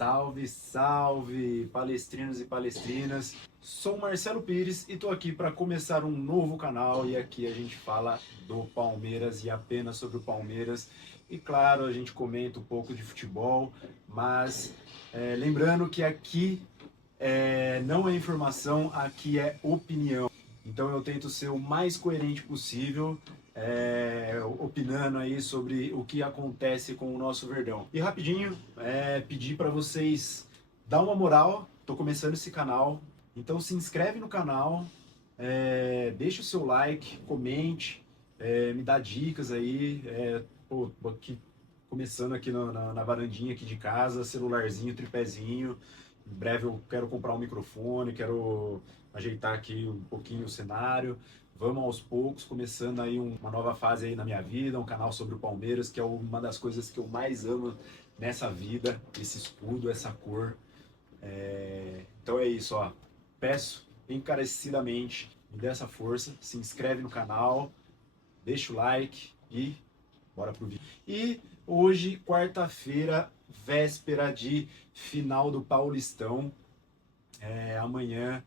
Salve, salve, palestrinos e palestrinas. Sou o Marcelo Pires e estou aqui para começar um novo canal e aqui a gente fala do Palmeiras e apenas sobre o Palmeiras. E claro, a gente comenta um pouco de futebol, mas lembrando que aqui não é informação, aqui é opinião. Então eu tento ser o mais coerente possível, opinando aí sobre o que acontece com o nosso Verdão. E rapidinho, pedir para vocês dar uma moral, tô começando esse canal, então se inscreve no canal, deixa o seu like, comente, me dá dicas aí, aqui, começando aqui na varandinha aqui de casa, celularzinho, tripézinho. Em breve eu quero comprar um microfone, quero ajeitar aqui um pouquinho o cenário. Vamos aos poucos, começando aí uma nova fase aí na minha vida, um canal sobre o Palmeiras, que é uma das coisas que eu mais amo nessa vida, esse escudo, essa cor. Então é isso, ó. Peço encarecidamente, me dê essa força, se inscreve no canal, deixa o like e bora pro vídeo. E hoje, quarta-feira, véspera de final do Paulistão, amanhã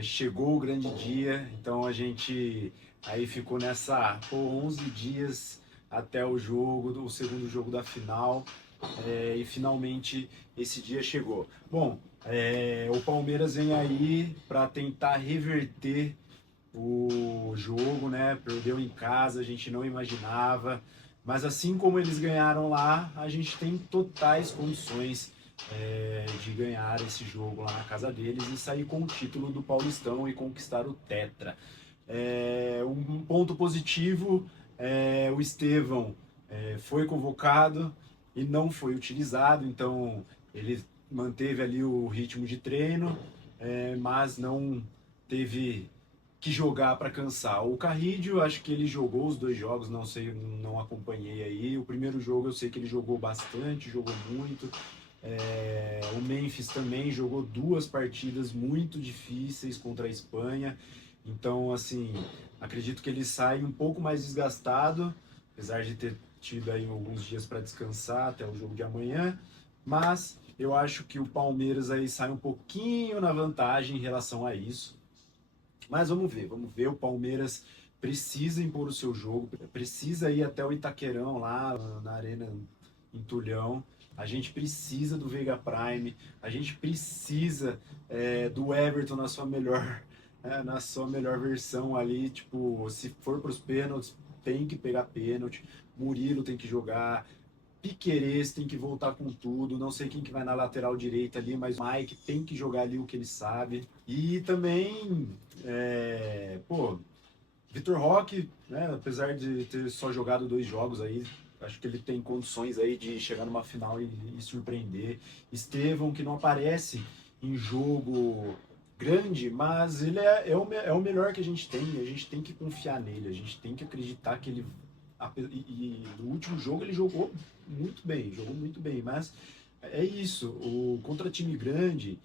chegou o grande dia, então a gente aí ficou nessa 11 dias até o jogo, o segundo jogo da final, e finalmente esse dia chegou. Bom, o Palmeiras vem aí para tentar reverter o jogo, né? Perdeu em casa, a gente não imaginava, mas assim como eles ganharam lá, a gente tem totais condições de ganhar esse jogo lá na casa deles e sair com o título do Paulistão e conquistar o Tetra. Um ponto positivo, o Estevão foi convocado e não foi utilizado, então ele manteve ali o ritmo de treino, mas não teve que jogar para cansar. O Carrídio, acho que ele jogou os dois jogos, não sei, não acompanhei aí. O primeiro jogo eu sei que ele jogou bastante, jogou muito. O Memphis também jogou duas partidas muito difíceis contra a Espanha. Então, assim, acredito que ele sai um pouco mais desgastado, apesar de ter tido aí alguns dias para descansar até o jogo de amanhã. Mas eu acho que o Palmeiras aí sai um pouquinho na vantagem em relação a isso. Mas vamos ver, o Palmeiras precisa impor o seu jogo, precisa ir até o Itaquerão lá na Arena em Tulhão, a gente precisa do Veiga Prime, a gente precisa do Everton na sua melhor versão ali, tipo, se for para os pênaltis, tem que pegar pênalti, Murilo tem que jogar, Piquerez tem que voltar com tudo, não sei quem que vai na lateral direita ali, mas o Mike tem que jogar ali o que ele sabe. E também, Vitor Roque, né, apesar de ter só jogado 2 jogos aí, acho que ele tem condições aí de chegar numa final e surpreender. Estevão, que não aparece em jogo grande, mas ele é o melhor que a gente tem que confiar nele, a gente tem que acreditar que ele... E no último jogo ele jogou muito bem, mas é isso, contra time grande,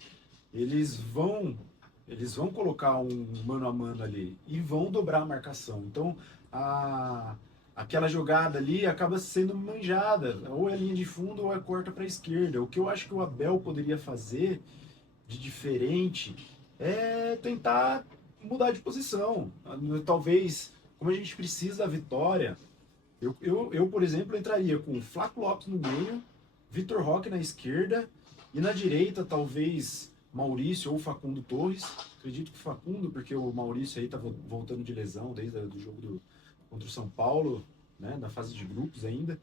eles vão colocar um mano a mano ali e vão dobrar a marcação. Então, aquela jogada ali acaba sendo manjada, ou é linha de fundo ou é corta para a esquerda. O que eu acho que o Abel poderia fazer de diferente é tentar mudar de posição. Talvez, como a gente precisa da vitória, eu, por exemplo, entraria com o Flaco Lopes no meio, Vitor Roque na esquerda e na direita talvez Maurício ou Facundo Torres. Acredito que Facundo, porque o Maurício aí tá voltando de lesão desde o jogo contra o São Paulo, né, na fase de grupos ainda.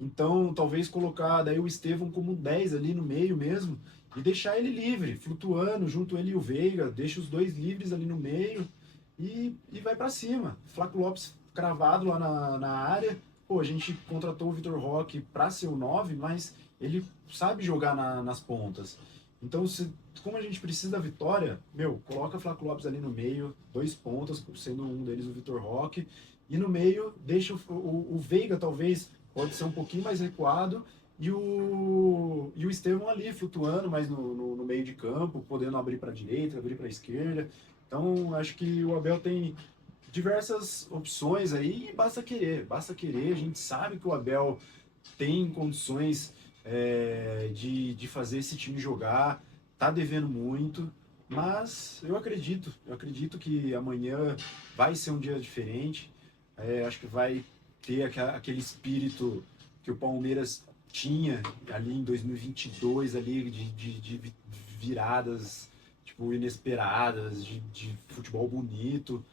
Então, talvez colocar daí o Estevão como 10 ali no meio mesmo e deixar ele livre, flutuando junto ele e o Veiga, deixa os dois livres ali no meio e vai para cima. Flaco Lopes cravado lá na área. Pô, a gente contratou o Vitor Roque para ser o 9, mas ele sabe jogar nas pontas. Então, como a gente precisa da vitória, coloca Flaco Lopes ali no meio, 2 pontas, sendo um deles o Vitor Roque, e no meio deixa o Veiga, talvez, pode ser um pouquinho mais recuado, e o Estevão ali, flutuando mais no meio de campo, podendo abrir para a direita, abrir para a esquerda. Então, acho que o Abel tem diversas opções aí e basta querer, a gente sabe que o Abel tem condições de fazer esse time jogar, tá devendo muito, mas eu acredito que amanhã vai ser um dia diferente. Acho que vai ter aquele espírito que o Palmeiras tinha ali em 2022 ali de viradas tipo inesperadas, de futebol bonito.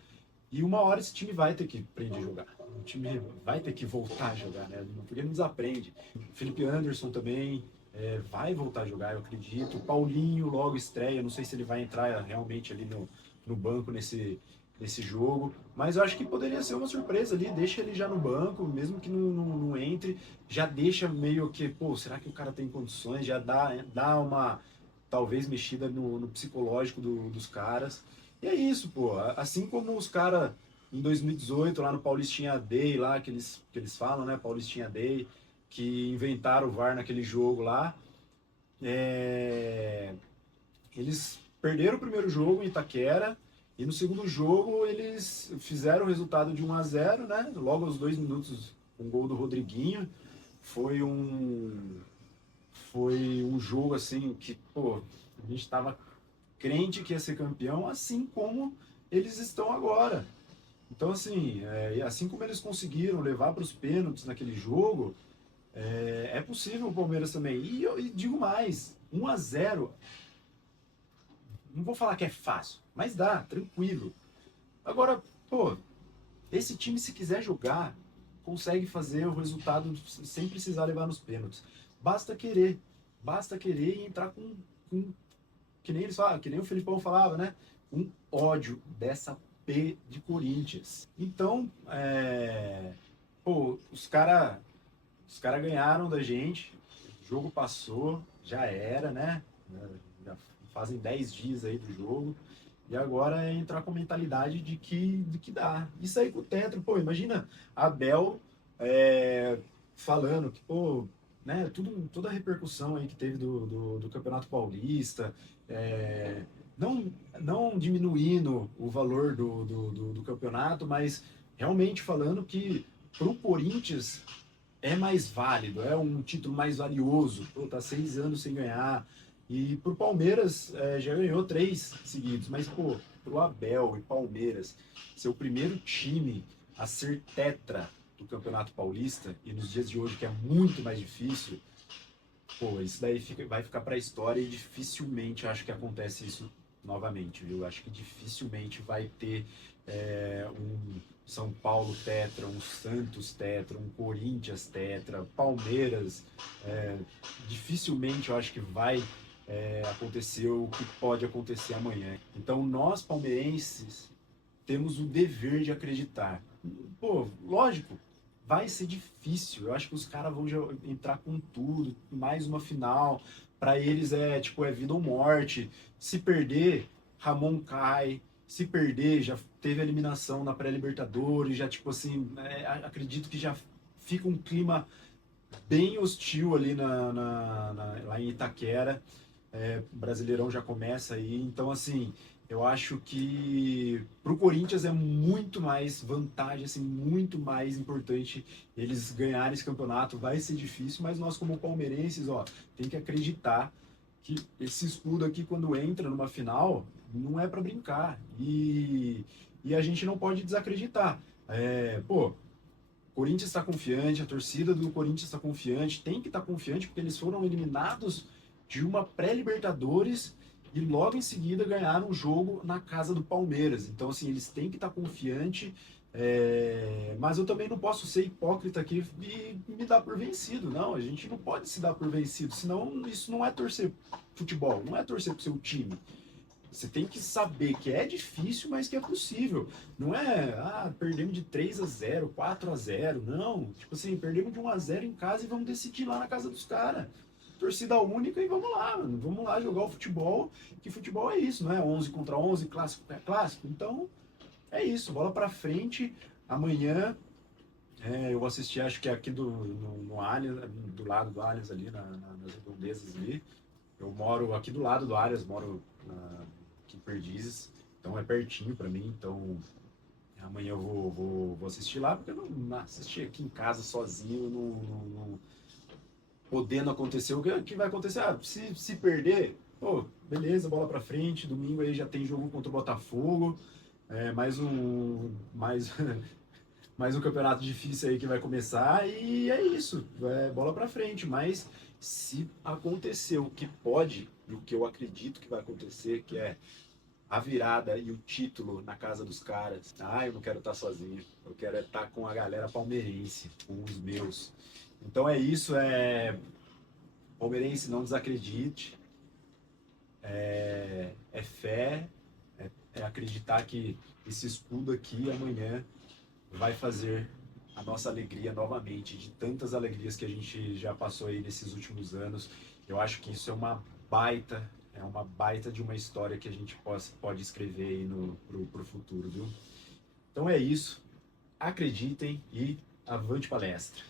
E uma hora esse time vai ter que aprender a jogar. O time vai ter que voltar a jogar, né? Porque não desaprende. Felipe Anderson também vai voltar a jogar, eu acredito. O Paulinho logo estreia, não sei se ele vai entrar realmente ali no banco nesse jogo. Mas eu acho que poderia ser uma surpresa ali, deixa ele já no banco, mesmo que não entre, já deixa meio que, pô, será que o cara tem condições? Já dá uma, talvez, mexida no psicológico dos caras. E é isso, pô. Assim como os caras em 2018, lá no Paulistinha Day, lá, que eles falam, né? Paulistinha Day, que inventaram o VAR naquele jogo lá. é, Eles perderam o primeiro jogo em Itaquera. E no segundo jogo eles fizeram o resultado de 1-0, né? Logo aos 2 minutos, um gol do Rodriguinho. Foi um, foi um jogo assim que, pô, a gente tava crente que ia ser campeão, assim como eles estão agora. Então, assim, assim como eles conseguiram levar para os pênaltis naquele jogo, é possível o Palmeiras também. E digo mais, 1-0, não vou falar que é fácil, mas dá, tranquilo. Agora, pô, esse time, se quiser jogar, consegue fazer o resultado sem precisar levar nos pênaltis. Basta querer. Basta querer e entrar com que nem eles falam, que nem o Felipão falava, né? Um ódio dessa P de Corinthians. Então, pô, os cara ganharam da gente, o jogo passou, já era, né? Já fazem 10 dias aí do jogo. E agora é entrar com a mentalidade de que dá. Isso aí com o Tetra, pô, imagina a Abel falando que, pô, né, toda a repercussão aí que teve do Campeonato Paulista, é, não, não diminuindo o valor do campeonato, mas realmente falando que para o Corinthians é mais válido, é um título mais valioso. Pô, tá 6 anos sem ganhar. E pro Palmeiras já ganhou 3 seguidos, mas pô, pro Abel e Palmeiras ser o primeiro time a ser tetra do Campeonato Paulista, e nos dias de hoje que é muito mais difícil, pô, isso daí vai ficar para a história e dificilmente eu acho que acontece isso novamente, viu? Eu acho que dificilmente vai ter um São Paulo tetra, um Santos tetra, um Corinthians tetra, Palmeiras. Dificilmente eu acho que vai acontecer o que pode acontecer amanhã. Então nós palmeirenses temos o dever de acreditar. Pô, lógico, vai ser difícil. Eu acho que os caras vão já entrar com tudo, mais uma final. Para eles é vida ou morte. Se perder, Ramon cai. Se perder, já teve eliminação na pré-Libertadores, já tipo assim, acredito que já fica um clima bem hostil ali lá em Itaquera. O Brasileirão já começa aí, então assim, eu acho que para o Corinthians é muito mais vantagem, assim, muito mais importante eles ganharem esse campeonato. Vai ser difícil, mas nós como palmeirenses, ó, tem que acreditar que esse escudo aqui, quando entra numa final, não é para brincar. E a gente não pode desacreditar. Pô, o Corinthians está confiante, a torcida do Corinthians está confiante, tem que estar confiante porque eles foram eliminados de uma pré-Libertadores e logo em seguida ganharam um jogo na casa do Palmeiras. Então, assim, eles têm que estar confiante, mas eu também não posso ser hipócrita aqui e me dar por vencido. Não, a gente não pode se dar por vencido, senão isso não é torcer futebol, não é torcer pro seu time. Você tem que saber que é difícil, mas que é possível. Não é, perdemos de 3-0, 4-0. Não. Tipo assim, perdemos de 1-0 em casa e vamos decidir lá na casa dos caras. Torcida única e vamos lá, mano. Vamos lá jogar o futebol, que futebol é isso, não é 11 contra 11, clássico é clássico. Então, é isso, bola pra frente. Amanhã eu vou assistir, acho que é aqui no Allianz, do lado do Allianz ali, nas redondezas ali. Eu moro aqui do lado do Allianz, moro aqui em Perdizes, então é pertinho pra mim, então amanhã eu vou assistir lá, porque eu não assisti aqui em casa sozinho, podendo acontecer, o que vai acontecer? Ah, se perder, pô, beleza, bola pra frente, domingo aí já tem jogo contra o Botafogo, mais um campeonato difícil aí que vai começar e é isso, bola pra frente, mas se acontecer o que pode, e o que eu acredito que vai acontecer, que é a virada e o título na casa dos caras. Ah, eu não quero estar sozinho. Eu quero estar com a galera palmeirense, com os meus. Então é isso, palmeirense, não desacredite. É fé, é acreditar que esse escudo aqui amanhã vai fazer a nossa alegria novamente, de tantas alegrias que a gente já passou aí nesses últimos anos. Eu acho que isso é uma baita de uma história que a gente pode escrever aí pro futuro, viu? Então é isso, acreditem e avante palestra.